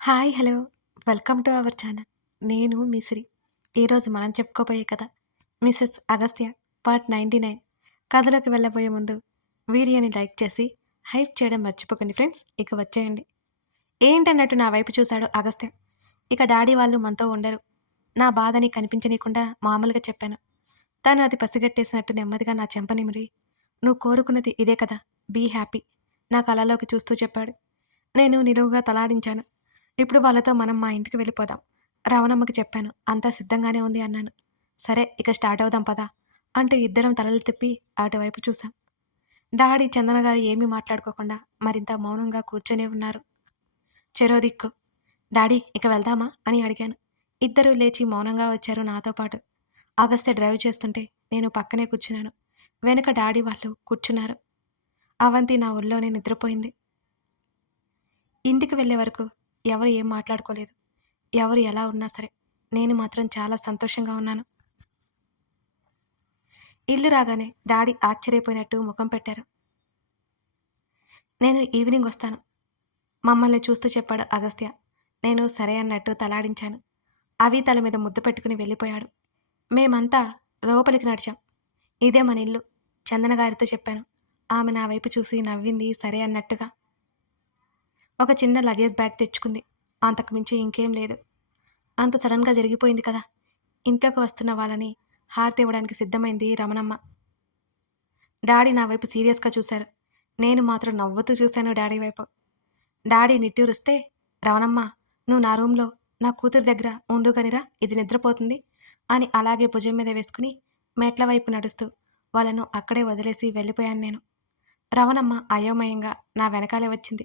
Hi! Hello! Welcome to our channel. నేను మీ సిరి. ఈరోజు మనం చెప్పుకోబోయే కథ 'మిసెస్ అగస్త్య' పార్ట్ 99. కథలోకి వెళ్ళబోయే ముందు వీడియోని లైక్ చేసి, హైప్ చేయడం మర్చిపోకండి ఫ్రెండ్స్. ఇక వచ్చేయండి. ఏంటన్నట్టు నా వైపు చూశాడు అగస్త్య. ఇక డాడీ వాళ్ళు మనతో ఉండరు. నా బాధని కనిపించనీయకుండా మామూలుగా చెప్పాను. తను అది పసిగట్టేసినట్టు నెమ్మదిగా నా చెంప నిమిరి, "నువ్వు కోరుకున్నది ఇదే కదా! బీ హ్యాపీ" నా కళ్ళలోకి చూస్తూ చెప్పాడు. నేను నిలువుగా తలాడించాను. ఇప్పుడు వాళ్ళతో మనం మా ఇంటికి వెళ్ళిపోదాం. రవణమ్మకి చెప్పాను. అంతా సిద్ధంగానే ఉంది అన్నాను. సరే ఇక స్టార్ట్ అవుదాం పదా! అంటూ ఇద్దరం తలలు తిప్పి అటువైపు చూశాం. డాడీ, చందన గారు ఏమీ మాట్లాడుకోకుండా మరింత మౌనంగా కూర్చొనే ఉన్నారు. చెరో దిక్కు. డాడీ ఇక వెళ్దామా అని అడిగాను. ఇద్దరూ లేచి మౌనంగా వచ్చారు నాతో పాటు. అగస్త్య డ్రైవ్ చేస్తుంటే నేను పక్కనే కూర్చున్నాను. వెనుక డాడీ వాళ్ళు కూర్చున్నారు. అవంతి నా ఒళ్ళోనే నిద్రపోయింది. ఇంటికి వెళ్ళే వరకు ఎవరు ఏం మాట్లాడుకోలేదు. ఎవరు ఎలా ఉన్నా సరే నేను మాత్రం చాలా సంతోషంగా ఉన్నాను. ఇల్లు రాగానే డాడీ ఆశ్చర్యపోయినట్టు ముఖం పెట్టారు. నేను ఈవినింగ్ వస్తాను మమ్మల్ని చూస్తూ చెప్పాడు అగస్త్య. నేను సరే అన్నట్టు తలాడించాను. అవి తల మీద ముద్దు పెట్టుకుని వెళ్ళిపోయాడు. మేమంతా లోపలికి నడిచాం. ఇదే మన ఇల్లు చందన గారితో చెప్పాను. ఆమె నా వైపు చూసి నవ్వింది సరే అన్నట్టుగా. ఒక చిన్న లగేజ్ బ్యాగ్ తెచ్చుకుంది. అంతకు మించి ఇంకేం లేదు. అంత సడన్గా జరిగిపోయింది కదా. ఇంట్లోకి వస్తున్న వాళ్ళని హారతి ఇవ్వడానికి సిద్ధమైంది రమణమ్మ. డాడీ నా వైపు సీరియస్గా చూశారు. నేను మాత్రం నవ్వుతూ చూశాను డాడీ వైపు. డాడీ నిట్టూరిస్తే, రమణమ్మ నువ్వు నా రూమ్లో నా కూతురి దగ్గర ఉందుగనిరా, ఇది నిద్రపోతుంది అని అలాగే భుజం మీద వేసుకుని మెట్ల వైపు నడుస్తూ వాళ్ళను అక్కడే వదిలేసి వెళ్ళిపోయాను నేను. రవణమ్మ అయోమయంగా నా వెనకాలే వచ్చింది.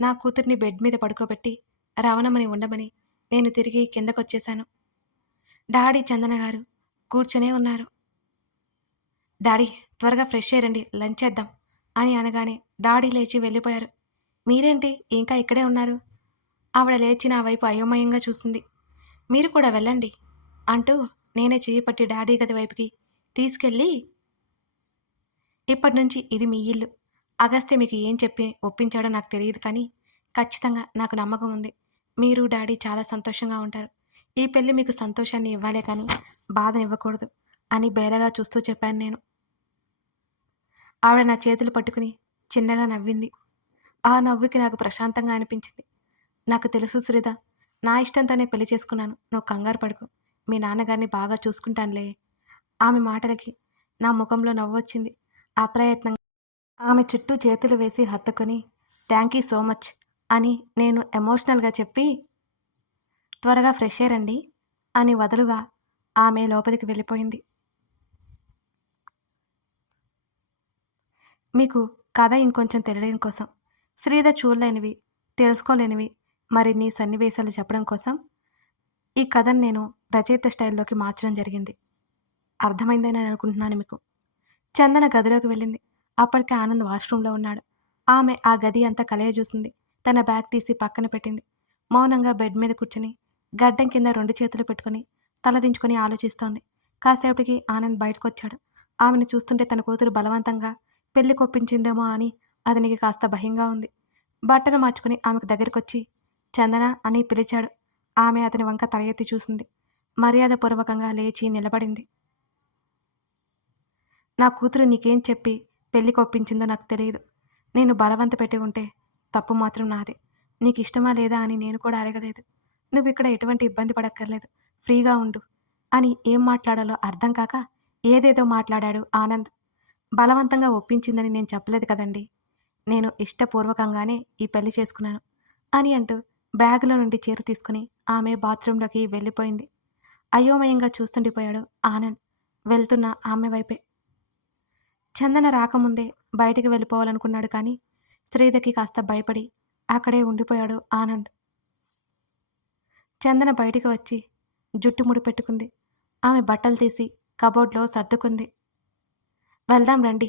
నా కూతుర్ని బెడ్ మీద పడుకోబెట్టి రవణమ్మని ఉండమని నేను తిరిగి కిందకొచ్చేశాను. డాడీ, చందన గారు కూర్చునే ఉన్నారు. డాడీ త్వరగా ఫ్రెష్ అయ్యండి, లంచ్ చేద్దాం అని అనగానే డాడీ లేచి వెళ్ళిపోయారు. మీరేంటి ఇంకా ఇక్కడే ఉన్నారు? ఆవిడ లేచి నా వైపు అయోమయంగా చూసింది. మీరు కూడా వెళ్ళండి అంటూ నేనే చెయ్యి పట్టి డాడీ గది వైపుకి తీసుకెళ్ళి, ఇప్పటినుంచి ఇది మీ ఇల్లు. అగస్త్య మీకు ఏం చెప్పి ఒప్పించాడో నాకు తెలియదు కానీ ఖచ్చితంగా నాకు నమ్మకం ఉంది. మీరు డాడీ చాలా సంతోషంగా ఉంటారు. ఈ పెళ్లి మీకు సంతోషాన్ని ఇవ్వాలే కానీ బాధనివ్వకూడదు అని బేలగా చూస్తూ చెప్పాను నేను. ఆవిడ నా చేతులు పట్టుకుని చిన్నగా నవ్వింది. ఆ నవ్వుకి నాకు ప్రశాంతంగా అనిపించింది. నాకు తెలుసు శ్రీధ, నా ఇష్టంతోనే పెళ్లి చేసుకున్నాను. నువ్వు కంగారు పడకు. మీ నాన్నగారిని బాగా చూసుకుంటానులే. ఆమె మాటలకి నా ముఖంలో నవ్వొచ్చింది. అప్రయత్నంగా ఆమె చుట్టూ చేతులు వేసి హత్తుకొని థ్యాంక్ యూ సో మచ్ అని నేను ఎమోషనల్గా చెప్పి, త్వరగా ఫ్రెష్ అయ్యారండి అని వదలుగా ఆమె లోపలికి వెళ్ళిపోయింది. మీకు కథ ఇంకొంచెం తెలియడం కోసం, శ్రీధర్ చూడలేనివి, తెలుసుకోలేనివి మరిన్ని సన్నివేశాలు చెప్పడం కోసం ఈ కథను నేను రచయిత స్టైల్లోకి మార్చడం జరిగింది. అర్థమైందని నేను అనుకుంటున్నాను మీకు. చందన గదిలోకి వెళ్ళింది. అప్పటికే ఆనంద్ వాష్రూమ్లో ఉన్నాడు. ఆమె ఆ గది అంతా కలయ చూసింది. తన బ్యాగ్ తీసి పక్కన పెట్టింది. మౌనంగా బెడ్ మీద కూర్చుని గడ్డం కింద రెండు చేతులు పెట్టుకుని తలదించుకొని ఆలోచిస్తోంది. కాసేపటికి ఆనంద్ బయటకొచ్చాడు. ఆమెను చూస్తుంటే తన కూతురు బలవంతంగా పెళ్లి కొప్పించిందేమో అని అతనికి కాస్త భయంగా ఉంది. బట్టలు మార్చుకుని ఆమెకు దగ్గరికొచ్చి చందన అని పిలిచాడు. ఆమె అతని వంక తల ఎత్తి చూసింది. మర్యాదపూర్వకంగా లేచి నిలబడింది. నా కూతురు నీకేం చెప్పి పెళ్లి కొప్పించిందో నాకు తెలియదు. నేను బలవంత పెట్టి ఉంటే తప్పు మాత్రం నాదే. నీకు ఇష్టమా లేదా అని నేను కూడా అడగలేదు. నువ్విక్కడ ఎటువంటి ఇబ్బంది పడక్కర్లేదు. ఫ్రీగా ఉండు అని ఏం మాట్లాడాలో అర్థం కాక ఏదేదో మాట్లాడాడు ఆనంద్. బలవంతంగా ఒప్పించిందని నేను చెప్పలేదు కదండి. నేను ఇష్టపూర్వకంగానే ఈ పెళ్లి చేసుకున్నాను అని అంటూ బ్యాగులో నుండి చీర తీసుకుని ఆమె బాత్రూంలోకి వెళ్ళిపోయింది. అయోమయంగా చూస్తుండిపోయాడు ఆనంద్ వెళ్తున్న ఆమె వైపే. చందన రాకముందే బయటికి వెళ్ళిపోవాలనుకున్నాడు కానీ శ్రీధర్కి కాస్త భయపడి అక్కడే ఉండిపోయాడు ఆనంద్. చందన బయటికి వచ్చి జుట్టు ముడిపెట్టుకుంది. ఆమె బట్టలు తీసి కబోర్డ్లో సర్దుకుంది. వెళ్దాం రండి.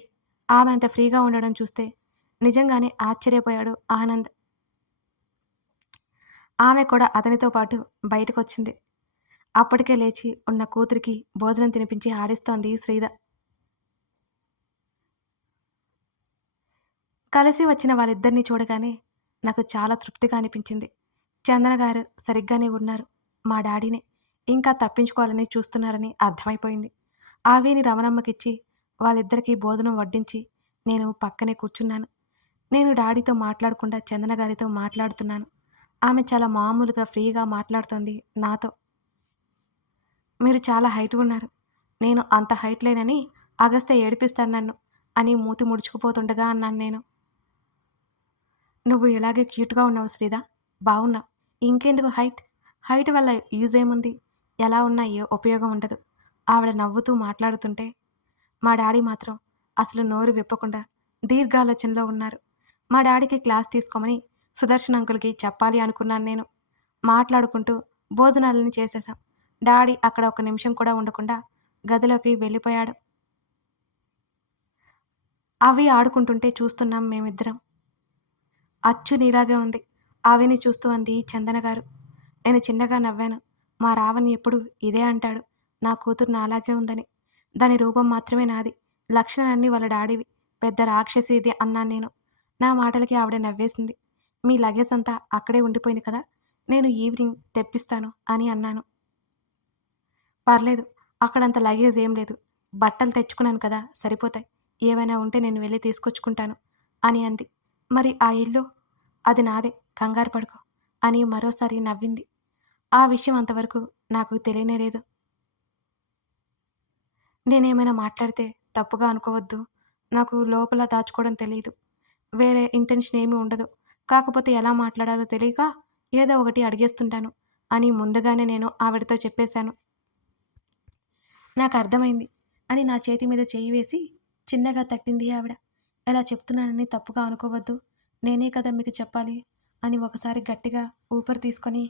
ఆమె అంత ఫ్రీగా ఉండడం చూస్తే నిజంగానే ఆశ్చర్యపోయాడు ఆనంద్. ఆమె కూడా అతనితో పాటు బయటకొచ్చింది. అప్పటికే లేచి ఉన్న కూతురికి భోజనం తినిపించి ఆడిస్తోంది శ్రీధ. కలిసి వచ్చిన వాళ్ళిద్దరినీ చూడగానే నాకు చాలా తృప్తిగా అనిపించింది. చందన గారు సరిగ్గానే ఉన్నారు. మా డాడీనే ఇంకా తప్పించుకోవాలని చూస్తున్నారని అర్థమైపోయింది. ఆవిని రమణమ్మకిచ్చి వాళ్ళిద్దరికీ భోజనం వడ్డించి నేను పక్కనే కూర్చున్నాను. నేను డాడీతో మాట్లాడకుండా చందన గారితో మాట్లాడుతున్నాను. ఆమె చాలా మామూలుగా ఫ్రీగా మాట్లాడుతోంది నాతో. మీరు చాలా హైట్ ఉన్నారు. నేను అంత హైట్ లేనని అగస్త్య ఏడిపిస్తాడు నన్ను అని మూతి ముడుచుకుపోతుండగా అన్నాను నేను. నువ్వు ఇలాగే క్యూట్‌గా ఉన్నావు శ్రీదా. బావున్నావు. ఇంకెందుకు హైట్? హైట్ వల్ల యూజ్ ఏముంది? ఎలా ఉన్నా ఏ ఉపయోగం ఉండదు. ఆవిడ నవ్వుతూ మాట్లాడుతుంటే, మా డాడీ మాత్రం అసలు నోరు విప్పకుండా దీర్ఘాలోచనలో ఉన్నారు. మా డాడీకి క్లాస్ తీసుకోమని సుదర్శన్ అంకుల్‌కి చెప్పాలి అనుకున్నాను నేను. మాట్లాడుకుంటూ భోజనాలని చేసేశాం. డాడీ అక్కడ ఒక నిమిషం కూడా ఉండకుండా గదిలోకి వెళ్ళిపోయాడు. అవి ఆడుకుంటుంటే చూస్తున్నాం మేమిద్దరం. అచ్చు నీలాగే ఉంది. ఆవిని చూస్తూ అంది చందన గారు. నేను చిన్నగా నవ్వాను. మా రావణ్ ఎప్పుడు ఇదే అంటాడు. నా కూతురు నాలాగే ఉందని. దాని రూపం మాత్రమే నాది. లక్షణాలన్నీ వాళ్ళ డాడీవి. పెద్ద రాక్షసి ఇది అన్నాను నేను. నా మాటలకి ఆవిడ నవ్వేసింది. మీ లగేజ్ అంతా అక్కడే ఉండిపోయింది కదా! నేను ఈవినింగ్ తెప్పిస్తాను అని అన్నాను. పర్లేదు. అక్కడంత లగేజ్ ఏం లేదు. బట్టలు తెచ్చుకున్నాను కదా! సరిపోతాయి. ఏవైనా ఉంటే నేను వెళ్లి తీసుకొచ్చుకుంటాను అని అంది. మరి ఆ ఇల్లు? అది నాదే. కంగారు పడకు అని మరోసారి నవ్వింది. ఆ విషయం అంతవరకు నాకు తెలియనే లేదు. నేనేమైనా మాట్లాడితే తప్పుగా అనుకోవద్దు. నాకు లోపల దాచుకోవడం తెలీదు. వేరే ఇంటెన్షన్ ఏమీ ఉండదు. కాకపోతే ఎలా మాట్లాడాలో తెలియక ఏదో ఒకటి అడిగేస్తుంటాను అని ముందుగానే నేను ఆవిడతో చెప్పేశాను. నాకర్థమైంది అని నా చేతి మీద చెయ్యి వేసి చిన్నగా తట్టింది ఆవిడ. ఇలా చెప్తున్నానని తప్పుగా అనుకోవద్దు. నేనే కదా మీకు చెప్పాలి అని ఒకసారి గట్టిగా ఊపిరి తీసుకొని,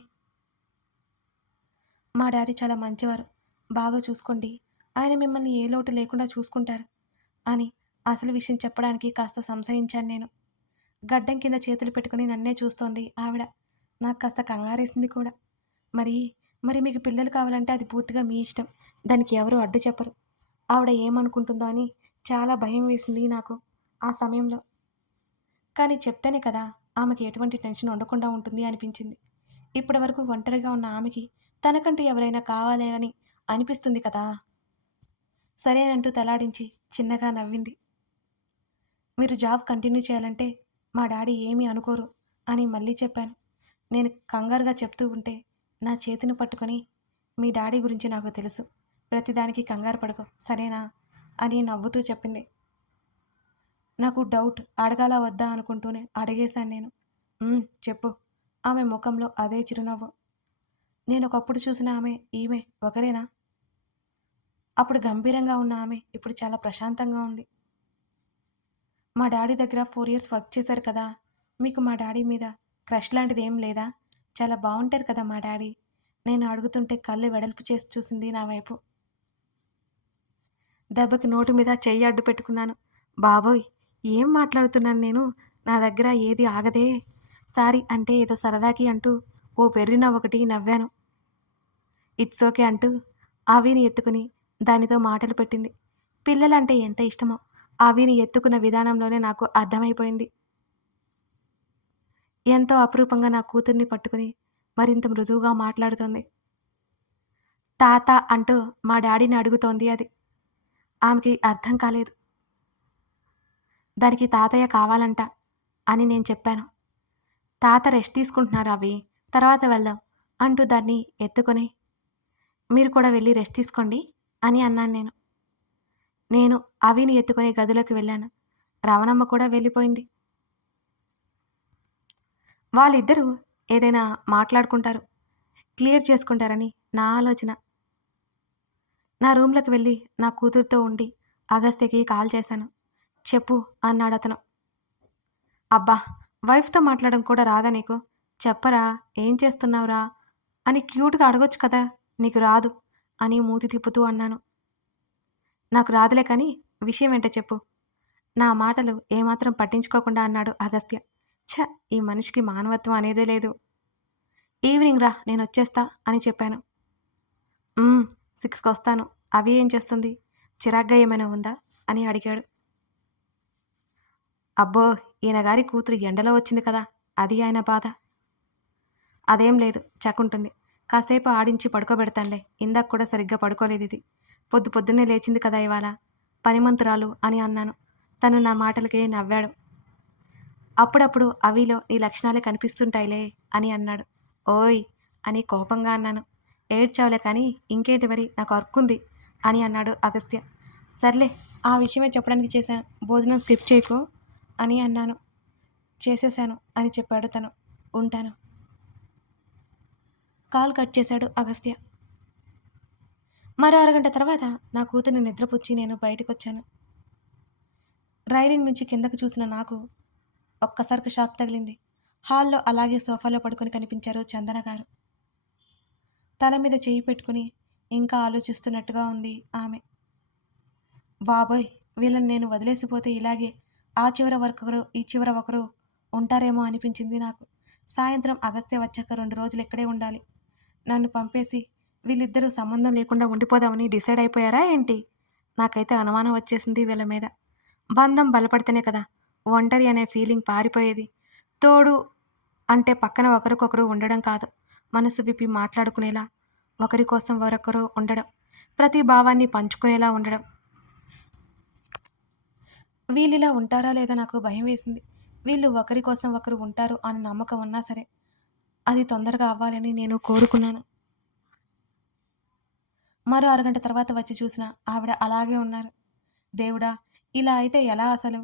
మా డాడీ చాలా మంచివారు. బాగా చూసుకోండి. ఆయన మిమ్మల్ని ఏ లోటు లేకుండా చూసుకుంటారు అని అసలు విషయం చెప్పడానికి కాస్త సంశయించాను నేను. గడ్డం కింద చేతులు పెట్టుకుని నన్నే చూస్తోంది ఆవిడ. నాకు కాస్త కంగారేసింది కూడా. మరి మరి మీకు పిల్లలు కావాలంటే అది పూర్తిగా మీ ఇష్టం. దానికి ఎవరు అడ్డు చెప్పరు. ఆవిడ ఏమనుకుంటుందో అని చాలా భయం వేసింది నాకు ఆ సమయంలో. కానీ చెప్తేనే కదా ఆమెకి ఎటువంటి టెన్షన్ ఉండకుండా ఉంటుంది అనిపించింది. ఇప్పటివరకు ఒంటరిగా ఉన్న ఆమెకి తనకంటూ ఎవరైనా కావాలి అని అనిపిస్తుంది కదా! సరేనంటూ తలాడించి చిన్నగా నవ్వింది. మీరు జాబ్ కంటిన్యూ చేయాలంటే మా డాడీ ఏమీ అనుకోరు అని మళ్ళీ చెప్పాను. నేను కంగారుగా చెప్తూ ఉంటే నా చేతిని పట్టుకొని, మీ డాడీ గురించి నాకు తెలుసు. ప్రతిదానికి కంగారు పడకు సరేనా అని నవ్వుతూ చెప్పింది. నాకు డౌట్ అడగాలా వద్దా అనుకుంటూనే అడిగేశాను నేను. చెప్పు. ఆమె ముఖంలో అదే చిరునవ్వు. నేనొకప్పుడు చూసిన ఆమె, ఈమె ఒకరేనా? అప్పుడు గంభీరంగా ఉన్న ఆమె ఇప్పుడు చాలా ప్రశాంతంగా ఉంది. మా డాడీ దగ్గర 4 ఇయర్స్ వర్క్ చేశారు కదా! మీకు మా డాడీ మీద క్రష్ లాంటిదేం లేదా? చాలా బావుంటారు కదా మా డాడీ. నేను అడుగుతుంటే కళ్ళు వెడల్పు చేసి చూసింది నా వైపు. దెబ్బకి నోటి మీద చెయ్యి అడ్డు పెట్టుకున్నాను. బాబోయ్! ఏం మాట్లాడుతున్నాను నేను? నా దగ్గర ఏది ఆగదే. సారీ అంటే ఏదో సరదాకి అంటూ ఓ వెర్రి నవ్వొకటి నవ్వాను. ఇట్స్ ఓకే అంటూ ఆవిని ఎత్తుకుని దానితో మాటలు పెట్టింది. పిల్లలంటే ఎంత ఇష్టమో ఆవిని ఎత్తుకున్న విధానంలోనే నాకు అర్థమైపోయింది. ఎంతో అపురూపంగా నా కూతుర్ని పట్టుకుని మరింత మృదువుగా మాట్లాడుతోంది. తాత అంటూ మా డాడీని అడుగుతోంది అది. ఆమెకి అర్థం కాలేదు. దానికి తాతయ్య కావాలంట అని నేను చెప్పాను. తాత రెస్ట్ తీసుకుంటున్నారు అవి. తర్వాత వెళ్దాం అంటూ దాన్ని ఎత్తుకొని, మీరు కూడా వెళ్ళి రెస్ట్ తీసుకోండి అని అన్నాను నేను. నేను అవిని ఎత్తుకొని గదిలోకి వెళ్ళాను. రవణమ్మ కూడా వెళ్ళిపోయింది. వాళ్ళిద్దరూ ఏదైనా మాట్లాడుకుంటారు, క్లియర్ చేసుకుంటారని నా ఆలోచన. నా రూమ్‌లోకి వెళ్ళి నా కూతురుతో ఉండి అగస్త్యకి కాల్ చేశాను. చెప్పు అన్నాడతను. అబ్బా! వైఫ్‌తో మాట్లాడడం కూడా రాదా నీకు? చెప్పరా ఏం చేస్తున్నావురా? అని క్యూట్‌గా అడగొచ్చు కదా! నీకు రాదు అని మూతి తిప్పుతూ అన్నాను. నాకు రాదులే కానీ విషయం ఏంటో చెప్పు. నా మాటలు ఏమాత్రం పట్టించుకోకుండా అన్నాడు అగస్త్య. ఛ! ఈ మనిషికి మానవత్వం అనేదే లేదు. ఈవినింగ్ రా నేనొచ్చేస్తా అని చెప్పాను. 6:00కొస్తాను. అవి ఏం చేస్తుంది? చిరాగ్గా ఏమైనా ఉందా? అని అడిగాడు. అబ్బో! ఈయన గారి కూతురు ఎండలో వచ్చింది కదా! అది ఆయన బాధ. అదేం లేదు చక్కుంటుంది. కాసేపు ఆడించి పడుకోబెడతానులే. ఇందాక కూడా సరిగ్గా పడుకోలేదిది. పొద్దున్నే లేచింది కదా ఇవాళ. పనిమంతురాలు అని అన్నాను. తను నా మాటలకి నవ్వాడు. అప్పుడప్పుడు అవిలో నీ లక్షణాలే కనిపిస్తుంటాయిలే అని అన్నాడు. ఓయ్ అని కోపంగా అన్నాను. ఏడ్చావులే కానీ ఇంకేంటి మరి నాకు అర్కుంది అని అన్నాడు అగస్త్య. సర్లే ఆ విషయమే చెప్పడానికి చేశాను. భోజనం స్కిప్ చేయకు అని అన్నాను. చేసేశాను అని చెప్పాడు తను. ఉంటాను. కాల్ కట్ చేశాడు అగస్త్య. మరో అరగంట తర్వాత నా కూతుర్ని నిద్రపుచ్చి నేను బయటకొచ్చాను. రైలింగ్ నుంచి కిందకు చూసిన నాకు ఒక్కసారికి షాక్ తగిలింది. హాల్లో అలాగే సోఫాలో పడుకొని కనిపించారు చందన గారు. తల మీద చేయి పెట్టుకుని ఇంకా ఆలోచిస్తున్నట్టుగా ఉంది ఆమె. బాబోయ్ వీళ్ళని నేను వదిలేసిపోతే ఇలాగే ఆ చివర ఒకరు ఈ చివర ఒకరు ఉంటారేమో అనిపించింది నాకు. సాయంత్రం అగస్త్య వచ్చాక 2 రోజులు ఇక్కడే ఉండాలి. నన్ను పంపేసి వీళ్ళిద్దరూ సంబంధం లేకుండా ఉండిపోదామని డిసైడ్ అయిపోయారా ఏంటి? నాకైతే అనుమానం వచ్చేసింది వీళ్ళ మీద. బంధం బలపడితేనే కదా ఒంటరి అనే ఫీలింగ్ పారిపోయేది. తోడు అంటే పక్కన ఒకరికొకరు ఉండడం కాదు, మనసు విప్పి మాట్లాడుకునేలా, ఒకరి కోసం మరొకరు ఉండడం, ప్రతి భావాన్ని పంచుకునేలా ఉండడం. వీళ్ళిలా ఉంటారా లేదా నాకు భయం వేసింది. వీళ్ళు ఒకరి కోసం ఒకరు ఉంటారు అని నమ్మకం ఉన్నా సరే అది తొందరగా అవ్వాలని నేను కోరుకున్నాను. మరో అరగంట తర్వాత వచ్చి చూసిన ఆవిడ అలాగే ఉన్నారు. దేవుడా ఇలా అయితే ఎలా అసలు?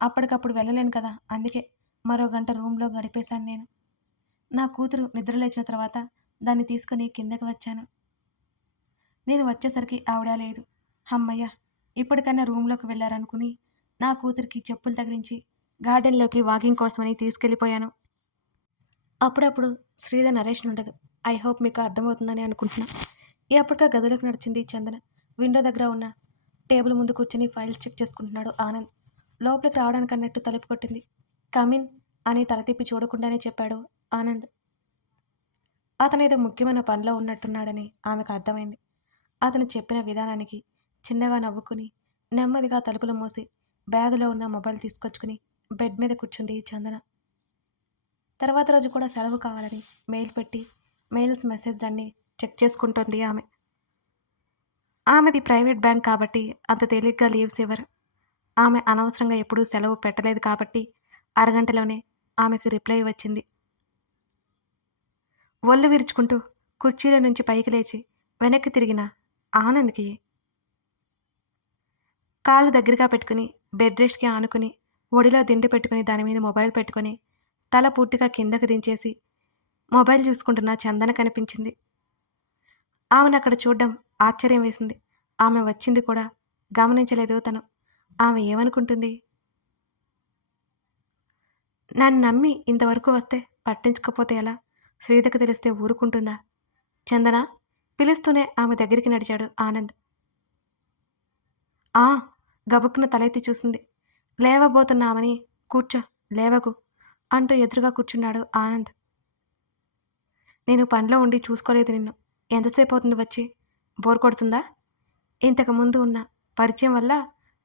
అప్పటికప్పుడు వెళ్ళలేను కదా, అందుకే మరో గంట రూమ్లో గడిపేశాను నేను. నా కూతురు నిద్రలేచిన తర్వాత దాన్ని తీసుకుని కిందకి వచ్చాను. నేను వచ్చేసరికి ఆవిడ లేదు. హమ్మయ్య ఇప్పటికైనా రూమ్లోకి వెళ్ళారనుకుని నా కూతురికి చెప్పులు తగిలించి గార్డెన్లోకి వాకింగ్ కోసమని తీసుకెళ్ళిపోయాను. అప్పుడప్పుడు శ్రీధర్ నరేషన్ ఉండదు. ఐ హోప్ మీకు అర్థమవుతుందని అనుకుంటున్నా. ఎప్పటికా గదిలోకి నడిచింది చందన. విండో దగ్గర ఉన్న టేబుల్ ముందు కూర్చొని ఫైల్స్ చెక్ చేసుకుంటున్నాడు ఆనంద్. లోపలికి రావడానికి అన్నట్టు తలుపు కొట్టింది. కమిన్ అని తల తిప్పి చూడకుండానే చెప్పాడు ఆనంద్. అతనేదో ముఖ్యమైన పనిలో ఉన్నట్టున్నాడని ఆమెకు అర్థమైంది. అతను చెప్పిన విధానానికి చిన్నగా నవ్వుకుని నెమ్మదిగా తలుపులు మూసి బ్యాగులో ఉన్న మొబైల్ తీసుకొచ్చుకుని బెడ్ మీద కూర్చుంది చందన. తర్వాత రోజు కూడా సెలవు కావాలని మెయిల్ పెట్టి మెయిల్స్ మెసేజ్లన్నీ చెక్ చేసుకుంటోంది ఆమె. ఆమెది ప్రైవేట్ బ్యాంక్ కాబట్టి అంత తేలిగ్గా లీవ్స్ ఇవ్వరు. ఆమె అనవసరంగా ఎప్పుడూ సెలవు పెట్టలేదు కాబట్టి అరగంటలోనే ఆమెకు రిప్లై వచ్చింది. ఒళ్ళు విరుచుకుంటూ కుర్చీలో నుంచి పైకి లేచి వెనక్కి తిరిగిన ఆనంద్కి కాళ్ళు దగ్గరగా పెట్టుకుని బెడ్ రెస్ట్కి ఆనుకుని ఒడిలో దిండు పెట్టుకుని దాని మీద మొబైల్ పెట్టుకుని తల పూర్తిగా కిందకు దించేసి మొబైల్ చూసుకుంటున్న చందన కనిపించింది. ఆమెను అక్కడ చూడడం ఆశ్చర్యం వేసింది. ఆమె వచ్చింది కూడా గమనించలేదు తను. ఆమె ఏమనుకుంటుంది? నన్ను నమ్మి ఇంతవరకు వస్తే పట్టించకపోతే ఎలా? శ్రీధకు తెలిస్తే ఊరుకుంటుందా? చందన పిలుస్తూనే ఆమె దగ్గరికి నడిచాడు ఆనంద్. ఆ గబుక్కున తలెత్తి చూసింది. లేవబోతున్నామని కూర్చో లేవకు అంటూ ఎదురుగా కూర్చున్నాడు ఆనంద్. నేను పనిలో ఉండి చూసుకోలేదు నిన్ను. ఎంతసేపు అవుతుంది వచ్చి? బోర్ కొడుతుందా? ఇంతకుముందు ఉన్న పరిచయం వల్ల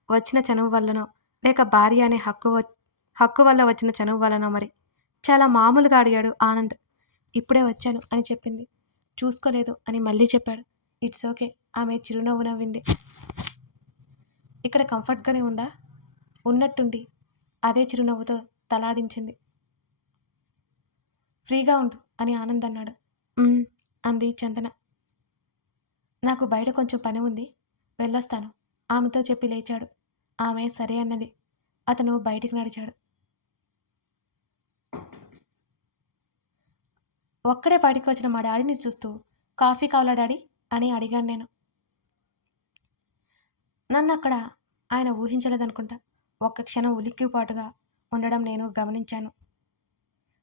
వచ్చిన చనువు వల్లనో లేక భార్య అనే హక్కు వల్ల వచ్చిన చనువు వల్లనో మరి చాలా మామూలుగా అడిగాడు ఆనంద్. ఇప్పుడే వచ్చాను అని చెప్పింది. చూసుకోలేదు అని మళ్ళీ చెప్పాడు. It's okay. ఆమె చిరునవ్వు నవ్వింది. ఇక్కడ కంఫర్ట్గానే ఉందా? ఉన్నట్టుండి అదే చిరునవ్వుతో తలాడించింది. ఫ్రీగా ఉండు అని ఆనంద్ అన్నాడు. అంది చందన. నాకు బయట కొంచెం పని ఉంది, వెళ్ళొస్తాను ఆమెతో చెప్పి లేచాడు. ఆమె సరే అన్నది. అతను బయటికి నడిచాడు. ఒక్కడే బయటికి వచ్చిన మా డాడీని చూస్తూ కాఫీ కావాలా డాడీ అని అడిగాను నేను. నన్ను అక్కడ ఆయన ఊహించలేదనుకుంటా. ఒక్క క్షణం ఉలిక్కిపాటుగా ఉండడం నేను గమనించాను.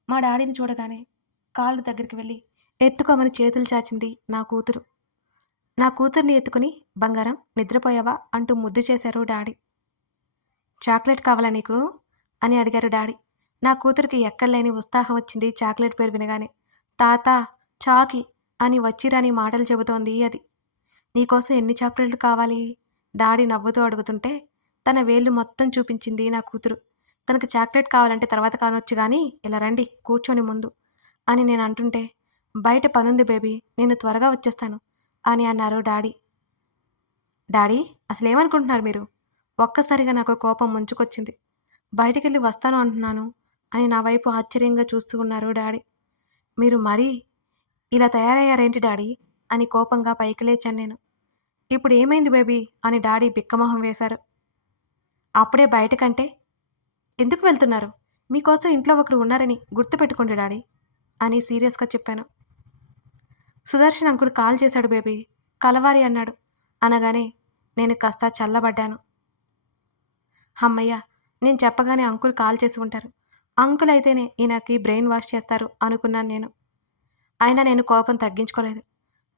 మా డాడీని చూడగానే కాళ్ళు దగ్గరికి వెళ్ళి ఎత్తుకోమని చేతులు చాచింది నా కూతురు. నా కూతుర్ని ఎత్తుకుని బంగారం నిద్రపోయావా అంటూ ముద్దు చేశారు డాడీ. చాక్లెట్ కావాలా నీకు అని అడిగారు డాడీ. నా కూతురికి ఎక్కడలేని ఉత్సాహం వచ్చింది చాక్లెట్ పేరు వినగానే. తాత చాకి అని వచ్చిరాని మాటలు చెబుతోంది అది. నీకోసం ఎన్ని చాక్లెట్లు కావాలి? డాడీ నవ్వుతూ అడుగుతుంటే తన వేళ్ళు మొత్తం చూపించింది నా కూతురు. తనకు చాక్లెట్ కావాలంటే తర్వాత కానొచ్చు కానీ ఇలా రండి కూర్చోని ముందు అని నేను అంటుంటే, బయట పనుంది బేబీ, నేను త్వరగా వచ్చేస్తాను అని అన్నారు డాడీ. డాడీ, అసలేమనుకుంటున్నారు మీరు? ఒక్కసారిగా నాకు కోపం ముంచుకొచ్చింది. బయటికెళ్ళి వస్తాను అంటున్నాను అని నా వైపు ఆశ్చర్యంగా చూస్తూ ఉన్నారు డాడీ. మీరు మరీ ఇలా తయారయ్యారేంటి డాడీ అని కోపంగా పైకి లేచాను నేను. ఇప్పుడు ఏమైంది బేబీ అని డాడీ బిక్కమొహం వేశారు. అప్పుడే బయటకంటే ఎందుకు వెళ్తున్నారు? మీకోసం ఇంట్లో ఒకరు ఉన్నారని గుర్తుపెట్టుకోండి డాడీ అని సీరియస్గా చెప్పాను. సుదర్శన్ అంకుల్ కాల్ చేశాడు బేబీ, కలవాలి అన్నాడు అనగానే నేను కాస్త చల్లబడ్డాను. హమ్మయ్య, నేను చెప్పగానే అంకుల్ కాల్ చేసి ఉంటారు. అంకుల్ అయితేనే ఈయనకి బ్రెయిన్ వాష్ చేస్తారు అనుకున్నాను నేను. అయినా నేను కోపం తగ్గించుకోలేదు.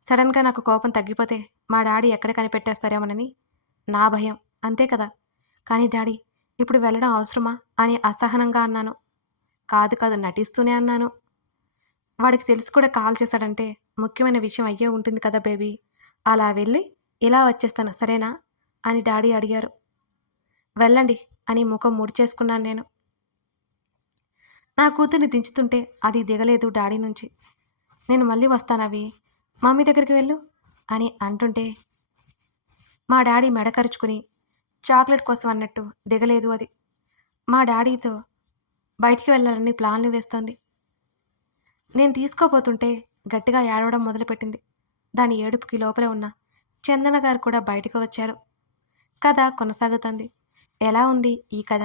సడన్గా నాకు కోపం తగ్గిపోతే మా డాడీ ఎక్కడ కనిపెట్టేస్తారేమోనని నా భయం, అంతే కదా. కానీ డాడీ, ఇప్పుడు వెళ్ళడం అవసరమా అని అసహనంగా అన్నాను. కాదు కాదు, నటిస్తూనే అన్నాను. వాడికి తెలిసి కూడా కాల్ చేశాడంటే ముఖ్యమైన విషయం అయ్యే ఉంటుంది కదా బేబీ. అలా వెళ్ళి ఇలా వచ్చేస్తాను సరేనా అని డాడీ అడిగారు. వెళ్ళండి అని ముఖం ముడిచేసుకున్నాను నేను. నా కూతుర్ని దించుతుంటే అది దిగలేదు డాడీ నుంచి. నేను మళ్ళీ వస్తానవి, మమ్మీ దగ్గరికి వెళ్ళు అని అంటుంటే మా డాడీ మెడకరుచుకుని చాక్లెట్ కోసం అన్నట్టు దిగలేదు అది. మా డాడీతో బయటికి వెళ్ళాలని ప్లాన్లు వేస్తోంది. నేను తీసుకోబోతుంటే గట్టిగా ఏడవడం మొదలుపెట్టింది. దాని ఏడుపుకి లోపలే ఉన్న చందన గారు కూడా బయటకు వచ్చారు. కథ కొనసాగుతుంది. ఎలా ఉంది ఈ కథ?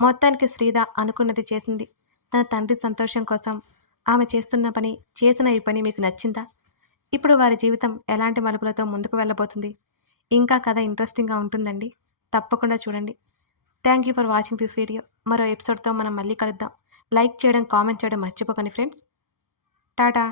మొత్తానికి శ్రీధ అనుకున్నది చేసింది. తన తండ్రి సంతోషం కోసం ఆమె చేసిన ఈ పని మీకు నచ్చిందా? ఇప్పుడు వారి జీవితం ఎలాంటి మలుపులతో ముందుకు వెళ్ళబోతుంది? ఇంకా కథ ఇంట్రెస్టింగ్గా ఉంటుందండి. తప్పకుండా చూడండి. Thank you for watching this video. మరో ఎపిసోడ్తో మనం మళ్ళీ కలుద్దాం. లైక్ చేయడం, కామెంట్ చేయడం మర్చిపోకండి ఫ్రెండ్స్. టాటా.